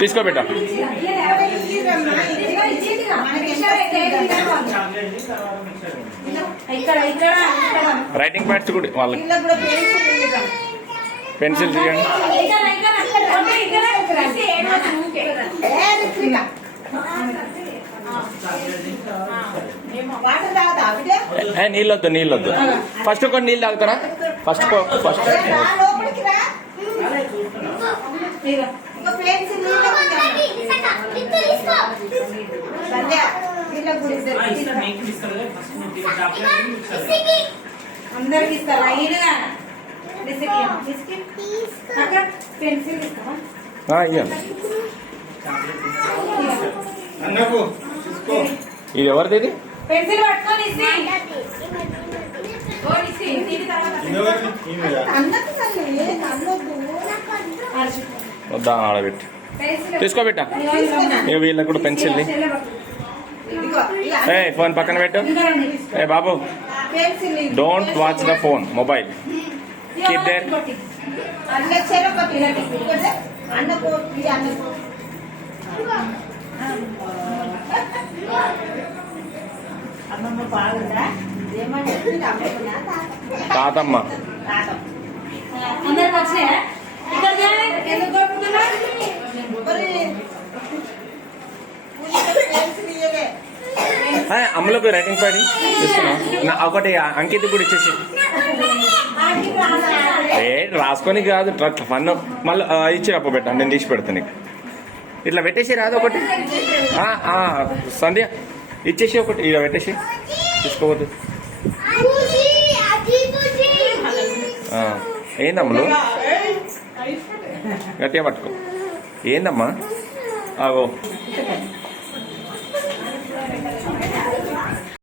తీసుకో బిడ్డ. Writing pods కూడా వాళ్ళకి. పెన్సిల్ తీయండి. నీళ్ళొద్దు నీళ్ళొద్దు. ఫస్ట్ ఒక నీళ్ళు తాగుతారా? ఫస్ట్ ఫస్ట్ అందరికి ఇస్తారా? పెన్సిల్ ఇస్తావా? ఇది ఎవరిది? ఇది పెన్సిల్ పట్టుకొని వద్దా ఆడబెట్టి తీసుకోబెట్టా. ఇక వీళ్ళకి కూడా పెన్సిల్. ఏ ఫోన్ పక్కన పెట్టు. ఏ బాబు, don't watch the phone, mobile keep there. తాతమ్మ అమ్మలోకి రైటింగ్ ప్యాడ్ తీసుకున్నా. ఒకటి అంకిత్ కూడా ఇచ్చేసి. రాసుకొని కాదు ఫన్. మళ్ళీ ఇచ్చి అప్పు పెట్టా, నేను తీసి పెడతాను నీకు. ఇట్లా పెట్టేసి రాదు ఒకటి. సంధ్య ఇచ్చేసి ఒకటి ఇలా పెట్టేసి తీసుకోవద్దు. ఏందమ్ములు గట్టిగా పట్టుకో. ఏందమ్మా? ఆగో